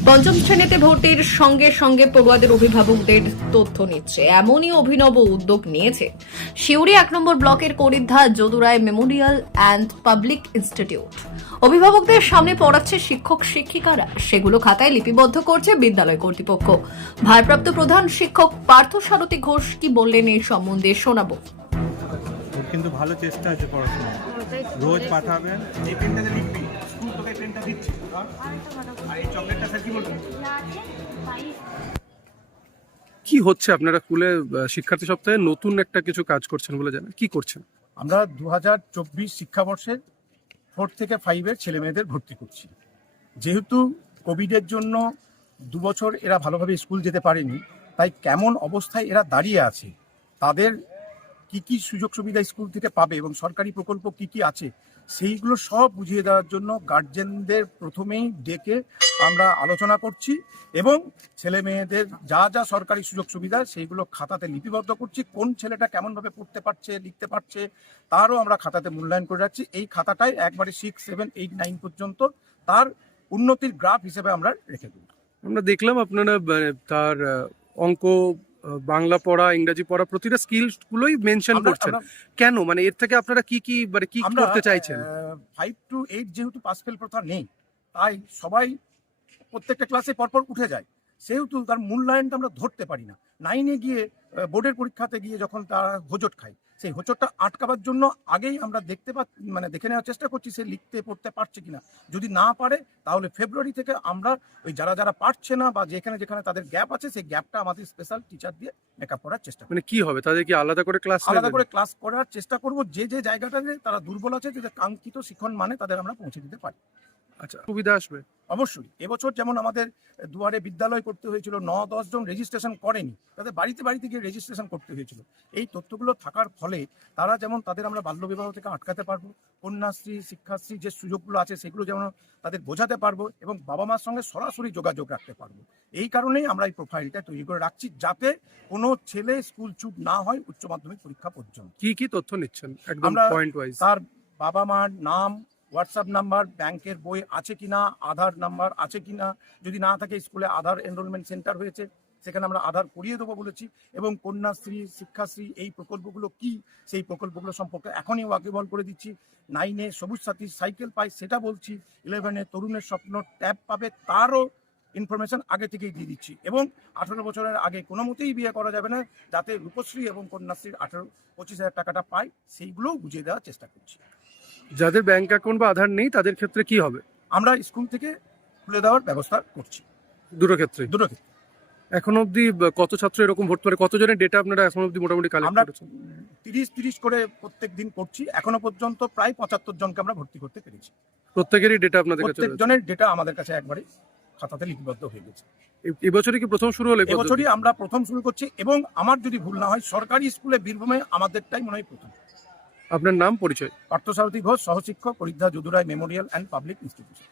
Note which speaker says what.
Speaker 1: পঞ্চম শ্রেণীতে ভর্তির সঙ্গে সঙ্গে পড়ুয়াদের অভিভাবকদের তথ্য নিচ্ছে, এমনই অভিনব উদ্যোগ নিয়েছে সিউড়ি 1 নম্বর ব্লকের Karidhya Jaduray memorial and public institute. অভিভাবকদের সামনে পড়াচ্ছে শিক্ষক শিক্ষিকারা, সেগুলো খাতায় লিপিবদ্ধ করছে বিদ্যালয় কর্তৃপক্ষ। ভারপ্রাপ্ত প্রধান শিক্ষক পার্থ সারথী ঘোষ কি বললেন এই সম্বন্ধে শোনাবো।
Speaker 2: কিন্তু ভালো চেষ্টা আছে পড়াশোনা, রোজ পাঠাবেন। এই পেনটাতে লিখবি, স্কুল তোকে পেনটা দিচ্ছি। আর এই চকলেটটা স্যার কি বলবেন?
Speaker 3: কি হচ্ছে আপনারা স্কুলে শিক্ষার্থী সপ্তাহে নতুন একটা কিছু কাজ করছেন বলে জানেন, কি করছেন?
Speaker 4: আমরা 2024 শিক্ষাবর্ষের 4 থেকে 5-এর ছেলে মেয়েদের ভর্তি করছি। যেহেতু কোভিডের জন্য 2 বছর এরা ভালোভাবে স্কুল যেতে পারেনি, তাই কেমন অবস্থায় এরা দাঁড়িয়ে আছে, তাদের কি কি সুযোগ সুবিধা স্কুল থেকে পাবে এবং সরকারি প্রকল্প কি কি আছে, সেইগুলো সব বুঝিয়ে দেওয়ার জন্য গার্জেনদের প্রথমেই ডেকে আমরা আলোচনা করছি এবং ছেলে মেয়েদের যা যা সরকারি সুযোগ সুবিধা সেইগুলো খাতাতে লিপিবদ্ধ করছি। কোন ছেলেটা কেমনভাবে পড়তে পারছে, লিখতে পারছে, তারও আমরা খাতাতে মূল্যায়ন করে রাখছি। এই খাতাটাই একবারে 6, 7, 8, 9 পর্যন্ত তার উন্নতির গ্রাফ হিসেবে আমরা রেখে দেব।
Speaker 3: আমরা দেখলাম আপনারা তার অঙ্ক, বাংলা পড়া, ইংরেজি পড়া, প্রতিটা স্কিলস গুলোই মেনশন করছেন। কেন, মানে এর থেকে আপনারা কি কি মানে কি করতে চাইছেন?
Speaker 4: 5 to 8 যেহেতু পাস ফেল প্রথা নেই, তাই সবাই প্রত্যেকটা ক্লাসে পরপর উঠে যায়, সেহেতু তার মূল্যায়নটা আমরা ধরতে পারি না। 9-এ গিয়ে বোর্ডের পরীক্ষাতে গিয়ে যখন তারা হোঁচট খায়, সেই হোঁচটটা আটকাবার জন্য আগেই আমরা দেখে নেওয়ার চেষ্টা করছি সে লিখতে পড়তে পারছে কিনা। যদি না পারে তাহলে ফেব্রুয়ারি থেকে আমরা ওই যারা পারছে না বা যেখানে যেখানে তাদের গ্যাপ আছে, সেই গ্যাপটা আমাদের স্পেশাল টিচার দিয়ে মেকআপ করার চেষ্টা
Speaker 3: মানে কি হবে, তাদের কি আলাদা করে ক্লাস
Speaker 4: করার চেষ্টা করব। যে যে জায়গাটাতে তারা দুর্বল আছে, যে কাঙ্ক্ষিত শিক্ষণ মানে তাদের আমরা পৌঁছে দিতে পারি।
Speaker 3: আচ্ছা, সুবিধা আসবে
Speaker 4: অবশ্যই। এবছর যেমন আমাদের দুয়ারে বিদ্যালয় করতে হয়েছিল, 9-10 জন রেজিস্ট্রেশন করেনি, তাদের বাড়িতে বাড়িতে গিয়ে রেজিস্ট্রেশন করতে হয়েছিল। এই তথ্যগুলো থাকার ফলে তারা যেমন তাদের আমরা বাল্যবিবাহ থেকে আটকাতে পারবো, কন্যাশ্রী, শিক্ষাশ্রী যে সুযোগগুলো আছে সেগুলো যেমন তাদের বোঝাতে পারবো এবং বাবা মার সঙ্গে সরাসরি যোগাযোগ রাখতে পারবো। এই কারণেই আমরা এই প্রোফাইলটা তৈরি করে রাখছি, যাতে কোনো ছেলে স্কুল চুপ না হয় উচ্চ মাধ্যমিক পরীক্ষা পর্যন্ত।
Speaker 3: কি কি তথ্য নিচ্ছেন একদম পয়েন্ট ওয়াইজ?
Speaker 4: তার বাবা মার নাম, হোয়াটসঅ্যাপ নাম্বার, ব্যাংকের বই আছে কিনা, আধার নাম্বার আছে কিনা, যদি না থাকে স্কুলে আধার এনরোলমেন্ট সেন্টার হয়েছে, সেখানে আমরা আধার করিয়ে দেবো বলেছি। এবং কন্যাশ্রী, শিক্ষাশ্রী এই প্রকল্পগুলো কি, সেই প্রকল্পগুলো সম্পর্কে এখনই ওয়াকিবল করে দিচ্ছি। 9-এ সবুজ সাথী সাইকেল পায় সেটা বলছি, 11-এ তরুণের স্বপ্ন ট্যাব পাবে তারও ইনফরমেশন আগে থেকেই দিয়ে দিচ্ছি। এবং 18 বছরের আগে কোনো মতেই বিয়ে করা যাবে না, যাতে রূপশ্রী এবং কন্যাশ্রীর 18-25 হাজার টাকাটা পায়, সেইগুলোও বুঝিয়ে দেওয়ার চেষ্টা করছি।
Speaker 3: যাদের ব্যাংক অ্যাকাউন্ট বা আধার নেই তাদের ক্ষেত্রে কি হবে?
Speaker 4: আমরা স্কুল থেকে খুলে দেওয়ার ব্যবস্থা করছি।
Speaker 3: দুটো ক্ষেত্রে এখন অবধি কত ছাত্র এরকম ভর্তি করে, কতজনের ডেটা আপনারা এখন অবধি মোটামুটি কালেক্ট করেছেন?
Speaker 4: 30 করে প্রত্যেক দিন করছি। এখনো পর্যন্ত প্রায় 75 জনকে আমরা ভর্তি করতে পেরেছি।
Speaker 3: প্রত্যেকেরই ডেটা আপনাদের কাছে?
Speaker 4: প্রত্যেকজনের ডেটা আমাদের কাছে একবারে খাতাতে লিপিবদ্ধ হয়ে গেছে।
Speaker 3: এবছরই কি প্রথম শুরু হলো?
Speaker 4: এবছরই আমরা প্রথম শুরু করছি এবং আমার যদি ভুল না হয় সরকারি স্কুলে বীরভূমে আমাদেরটাই মনে হয় প্রথম।
Speaker 3: আপনার নাম, পরিচয়?
Speaker 4: পার্থ সারথী ঘোষ, সহশিক্ষক, Karidhya Jaduray memorial and public institution.